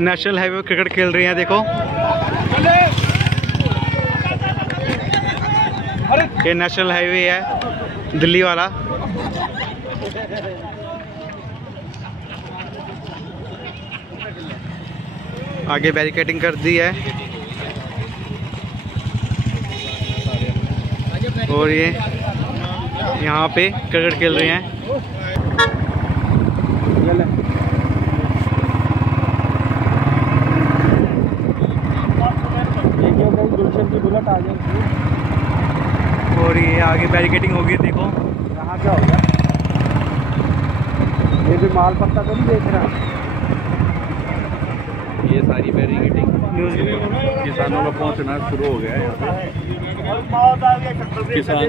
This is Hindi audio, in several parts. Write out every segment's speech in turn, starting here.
नेशनल हाईवे क्रिकेट खेल रही हैं, देखो ये नेशनल हाईवे है दिल्ली वाला। आगे बैरिकेडिंग कर दी है और ये यहाँ पे क्रिकेट खेल रहे हैं। और ये आगे बैरिकेडिंग होगी, देखो यहाँ क्या हो गया, ये भी माल पत्ता तो नहीं देख रहा। ये सारी बैरिकेडिंग किसानों का पहुंचना शुरू हो गया है यहाँ पे। किसान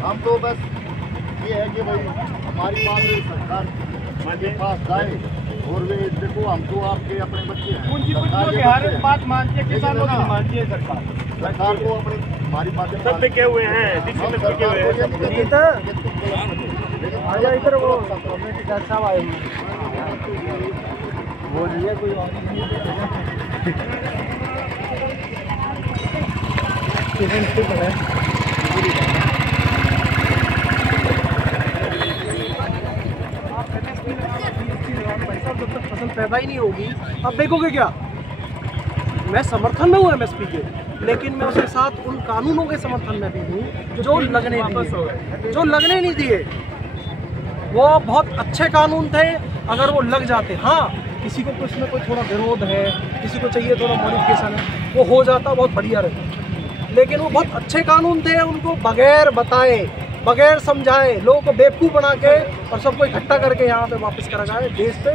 हम तो बस ये है कि भाई हमारी सरकार हमारे पास जाए और वे देखो हम तो आपके अपने बच्चे हैं, हर बात मानती है, किसानों की मानती है सरकार को अपने हमारी बातें सब टिके हुए हैं, इधर वो साहब आए वो नहीं है कोई फसल पैदा ही नहीं होगी। अब देखोगे क्या, मैं समर्थन में हूँ एमएसपी के, लेकिन मैं उसके साथ उन कानूनों के समर्थन में भी हूँ जो लगने नहीं दिए। वो बहुत अच्छे कानून थे, अगर वो लग जाते, हाँ किसी को इसमें कोई थोड़ा विरोध है, किसी को चाहिए थोड़ा मॉडिफिकेशन है, वो हो जाता बहुत बढ़िया रहता, लेकिन वो बहुत अच्छे कानून थे। उनको बगैर बताए, बगैर समझाए, लोगों को बेवकूफ़ बना के और सबको इकट्ठा करके यहाँ पे वापस करा जाए। देश पे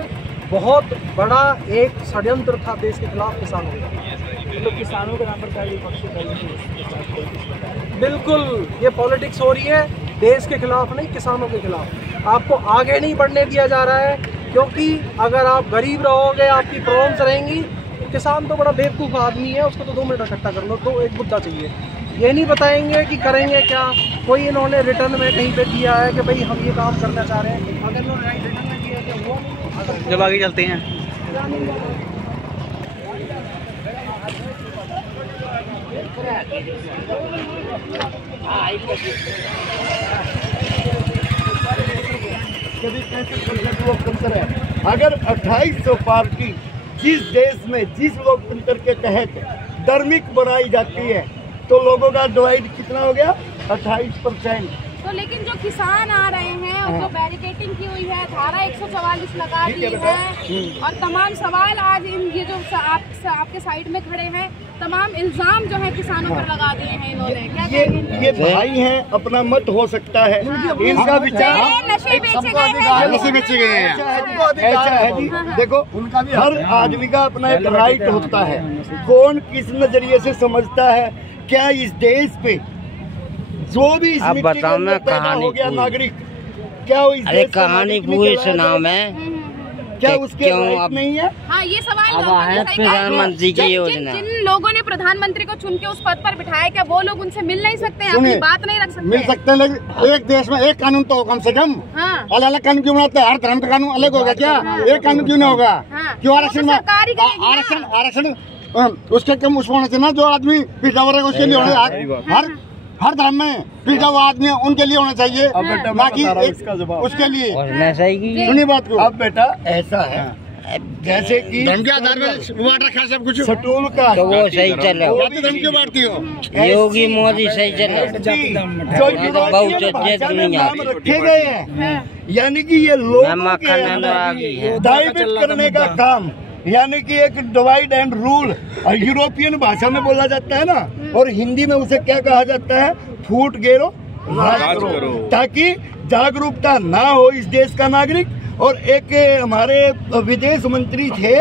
बहुत बड़ा एक षड्यंत्र था देश के खिलाफ किसानों का, तो किसानों के नाम पर बिल्कुल ये पॉलिटिक्स हो रही है, देश के खिलाफ नहीं, किसानों के खिलाफ। आपको आगे नहीं बढ़ने दिया जा रहा है, क्योंकि अगर आप गरीब रहोगे, आपकी प्रॉब्लम्स रहेंगी। किसान तो बड़ा बेवकूफ़ आदमी है, उसको तो 2 मिनट इकट्ठा कर लो, तो एक मुद्दा चाहिए। ये नहीं बताएंगे कि करेंगे क्या, कोई इन्होंने रिटर्न में कहीं पे दिया है कि भाई हम ये काम करना चाह रहे हैं, अगर इन्होंने रिटर्न में दिया है वो नहीं। जब आगे चलते हैं, अगर 2800 पार्टी जिस देश में जिस लोकतंत्र के तहत धार्मिक बनाई जाती है, तो लोगों का डिवाइड कितना हो गया, 28%। तो लेकिन जो किसान आ रहे हैं और जो बैरिकेडिंग की हुई है, धारा 144 लगा दी है, और तमाम सवाल आज इन ये जो आपके साइड में खड़े हैं, तमाम इल्जाम जो है किसानों पर लगा दिए हैं इन्होंने। ये भाई हैं, अपना मत हो सकता है, इनका विचार नशे बेचे गए हैं, ऐसा है जी। देखो हर आदमी का अपना एक राइट होता है, कौन किस नजरिए से समझता है। क्या इस देश पे जो भी इस मिट्टी के अंदर पैदा हो गया नागरिक, क्या वो इस देश कहानी पूरी सुनाओ मैं, क्या उसके राइट नहीं है? हाँ, ये सवाल प्रधानमंत्री की योजना, जिन लोगों ने प्रधानमंत्री को चुन के उस पद पर बिठाया, क्या वो लोग उनसे मिल नहीं सकते हैं, अपनी बात नहीं रख सकते? मिल सकते हैं, लेकिन एक देश में एक कानून तो कम से कम। अलग अलग कानून क्यों बनाते हैं? हर धर्म का कानून अलग होगा क्या? एक कानून क्यों नहीं होगा? क्यों आरक्षण में आरक्षण उसके कम उसको होना चाहिए ना, जो आदमी पिछड़ा वर्ग है उसके लिए होना, हर धर्म में पिछड़ा हुआ आदमी उनके लिए होना चाहिए, ना कि उसके लिए। सुनिए बात को। अब बेटा ऐसा है, जैसे कि धर्म के आधार पर बांट रखा सब कुछ, सटोल का तो वो सही चले, धर्म क्यों बांटती हो? योगी मोदी सही चले, रखे गए हैं, यानी कि ये लोगों के डाइवर्ट करने का काम, यानी कि एक डिवाइड एंड रूल यूरोपियन भाषा में बोला जाता है ना, और हिंदी में उसे क्या कहा जाता है? फूट गेरो राज करो, ताकि जागरूकता ना हो इस देश का नागरिक। और एक हमारे विदेश मंत्री थे,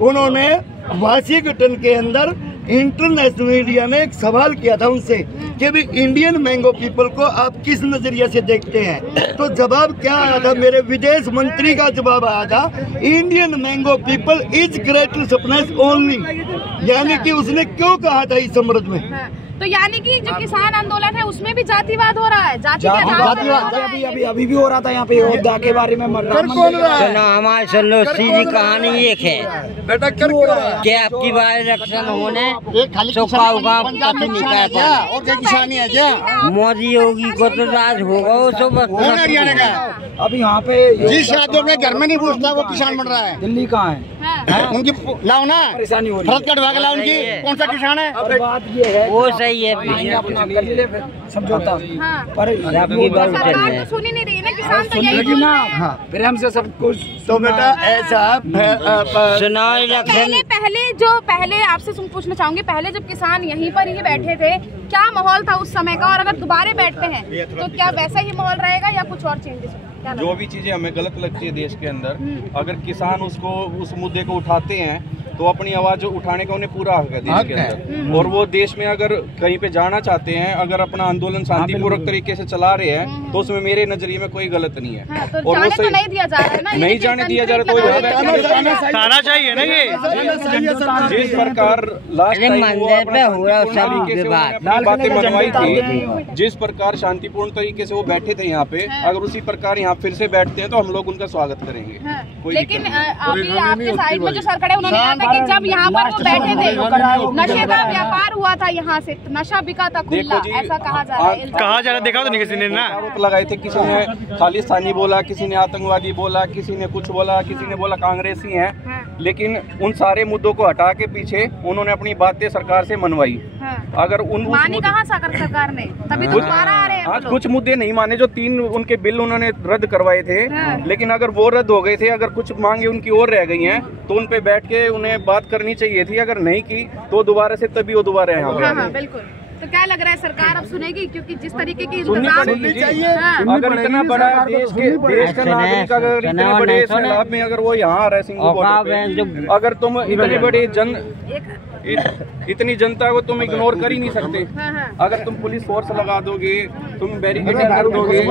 उन्होंने वाशिंगटन के अंदर इंटरनेशनल मीडिया ने एक सवाल किया था उनसे कि भी इंडियन मैंगो पीपल को आप किस नजरिए से देखते हैं। तो जवाब क्या आया था, मेरे विदेश मंत्री का जवाब आया था, Indian mango people is great सप्नेस ओनली। यानी कि उसने क्यों कहा था इस समृद्ध में। तो यानी कि जो किसान आंदोलन है उसमें भी जातिवाद हो रहा है, अभी भी हो रहा था यहाँ पे योद्धा के बारे में। सुनो हमारे सुनो सीधी कहानी एक है बेटा, कि आपकी बार इलेक्शन होने और क्या किसानी है क्या? मोदी योगी को तो राज होगा वो हरियाणा का। अभी यहाँ पे जिस आदमी अपने घर में नहीं पूछता वो किसान बन रहा है। दिल्ली कहाँ है? उनकी लाओ ना, परेशानी हो रही है। फर्ज कटवा के लाओ उनकी, कौन सा किसान है? अब बात ये है, वो सही है अपना कर ले समझौता, पर सरकार तो सुनी नहीं रही ना, किसान तो यही बोल रहे हैं। प्रेम से सब कुछ। तो बेटा ऐसा चुनाव इलेक्शन पहले आपसे पूछना चाहूंगी, पहले जब किसान यहीं पर ही बैठे थे क्या माहौल था उस समय का, और अगर दोबारा बैठते हैं तो क्या वैसा ही माहौल रहेगा या कुछ और चेंजेस? जो भी चीजें हमें गलत लगती है देश के अंदर, अगर किसान उस मुद्दे को उठाते हैं तो अपनी आवाज उठाने का उन्हें पूरा हक है देश के अंदर। और वो देश में अगर कहीं पे जाना चाहते हैं, अगर अपना आंदोलन शांतिपूर्वक तरीके से चला रहे हैं, तो उसमें मेरे नजरिए में कोई गलत नहीं है। तो और वो तो नहीं दिया जा रहा है ना, नहीं जाने दिया जा रहा, तो आना चाहिए ना ये। जिस प्रकार लास्ट टाइम वो अपनी बातें मनवाई थी, जिस प्रकार शांतिपूर्ण तरीके से वो बैठे थे यहाँ पे, अगर उसी प्रकार यहाँ फिर से बैठते हैं तो हम लोग उनका स्वागत करेंगे। लेकिन अभी आपके साइड में जो सरकार है उन्होंने कहा था कि जब यहाँ पर वो बैठे थे नशे का व्यापार हुआ था, यहाँ से नशा बिका था खुला, ऐसा कहा जा रहा है। कहा जा रहा, देखा तो नहीं किसी ने ना। आरोप लगाए थे, किसी ने खालिस्तानी बोला, किसी ने आतंकवादी बोला, किसी ने कुछ बोला, किसी ने बोला कांग्रेसी हैं। लेकिन उन सारे मुद्दों को हटा के पीछे उन्होंने अपनी बातें सरकार से मनवाई। अगर मानी कहाँ सरकार ने, तभी तो दोबारा आ रहे हैं। आज कुछ मुद्दे नहीं माने, जो 3 उनके बिल उन्होंने रद्द करवाए थे, लेकिन अगर वो रद्द हो गए थे, अगर कुछ मांगे उनकी और रह गई हैं तो उन पे बैठ के उन्हें बात करनी चाहिए थी। अगर नहीं की तो दोबारा से तभी वो दोबारा यहाँ पे। बिल्कुल। तो क्या लग रहा है सरकार अब सुनेगी, क्योंकि जिस तरीके की अगर इतना बड़ा देश का नागरिक अगर इतने बड़े सैलाब में अगर वो यहाँ आ रहा है सिंगू बॉर्डर पे, अगर तुम इतने बड़े इतनी जनता को तुम इग्नोर कर ही नहीं सकते। अगर तुम पुलिस फोर्स लगा दोगे, तुम बैरिकेडिंग कर दोगे, तो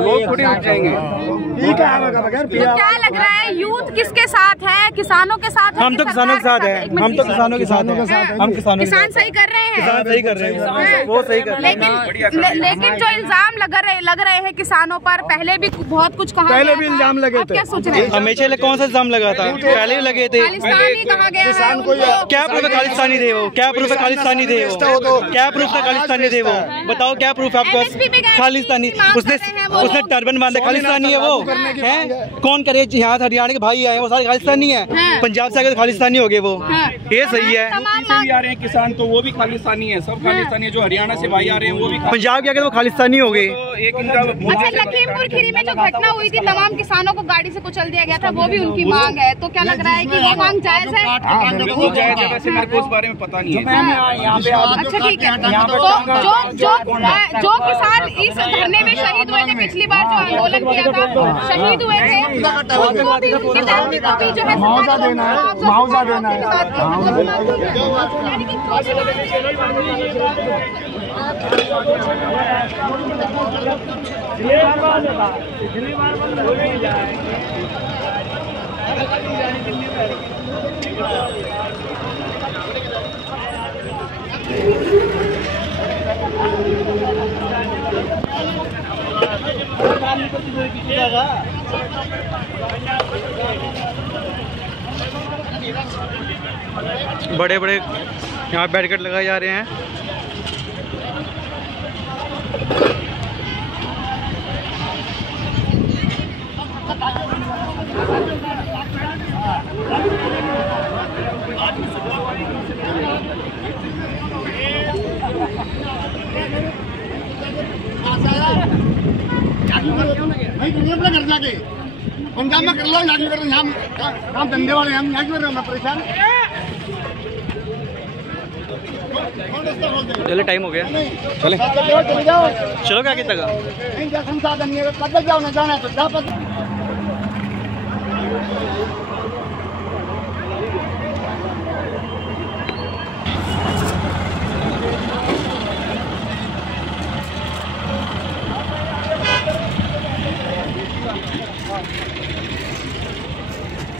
लोग थोड़ी उठ जाएंगे। तो क्या लग रहा है यूथ किसके साथ है, किसानों के साथ? हम तो किसानों के साथ हैं, हम तो किसानों के साथ हैं, हम किसानों के साथ। किसान सही कर रहे हैं, किसान सही कर रहे हैं, वो सही कर रहे हैं। लेकिन जो इल्जाम लग रहे हैं किसानों पर, पहले भी बहुत कुछ कहा, पहले भी इल्जाम लगे थे। क्या सोच रहे हैं? हमेशा कौन सा इल्जाम लगा था? पहले भी लगे थे। खालिस्तानी कहा गया है। क्या प्रूफ है खालिस्तानी थे वो? क्या प्रूफ है खालिस्तानी थे वो? क्या प्रूफ है खालिस्तानी थे वो? बताओ क्या प्रूफ है आपको? खालिस्तानी उसने टर्बन बांधा, खालिस्तानी है वो? है कौन करे? यहाँ हरियाणा के भाई आए वो सारे खालिस्तानी है, पंजाब से आगे खालिस्तानी हो गए वो। ये सही है। आ रहे हैं किसान तो वो भी खालिस्तानी है, सब खालिस्तानी है। जो हरियाणा से भाई आ रहे हैं वो भी पंजाब के आगे वो खालिस्तानी हो गए। एक इनका लखीमपुर खीरी में जो घटना हुई थी, तमाम किसानों को गाड़ी से कुचल दिया गया था, वो भी उनकी मांग है। तो क्या लग रहा है कि वो मांग जायज है? बिल्कुल जायज है। वैसे मेरे को उस बारे में पता नहीं है। अच्छा ठीक है। जो किसान इस धरने में शहीद हुए थे, पिछली बार जो आंदोलन किया था शहीद हुए थे, उनको भी उनकी फैमिली को भी जो है मुआवजा देना है। बड़े बड़े यहाँ बैरिकेड लगाए जा रहे हैं। अपने घर जाके पंजाब में कर लो, यहाँ कर यहाँ काम धंधे वाले हम यहाँ क्यों परेशान। चलो टाइम हो गया, चले चलो क्या कितना संसाधन पैदल जाओ ना, जाना है तो जा पैदल।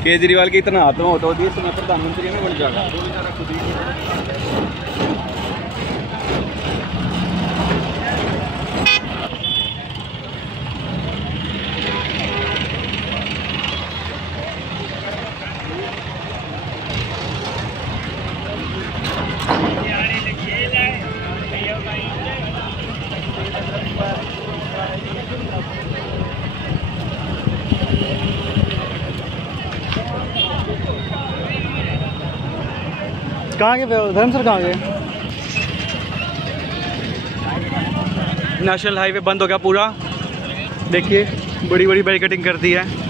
केजरीवाल की इतना हाथ में होता हो देश में प्रधानमंत्री में बन जाएगा। कहाँ गए धर्म सर, कहाँ गए? नेशनल हाईवे बंद हो गया पूरा, देखिए बड़ी बड़ी बैरिकेडिंग कर दी है।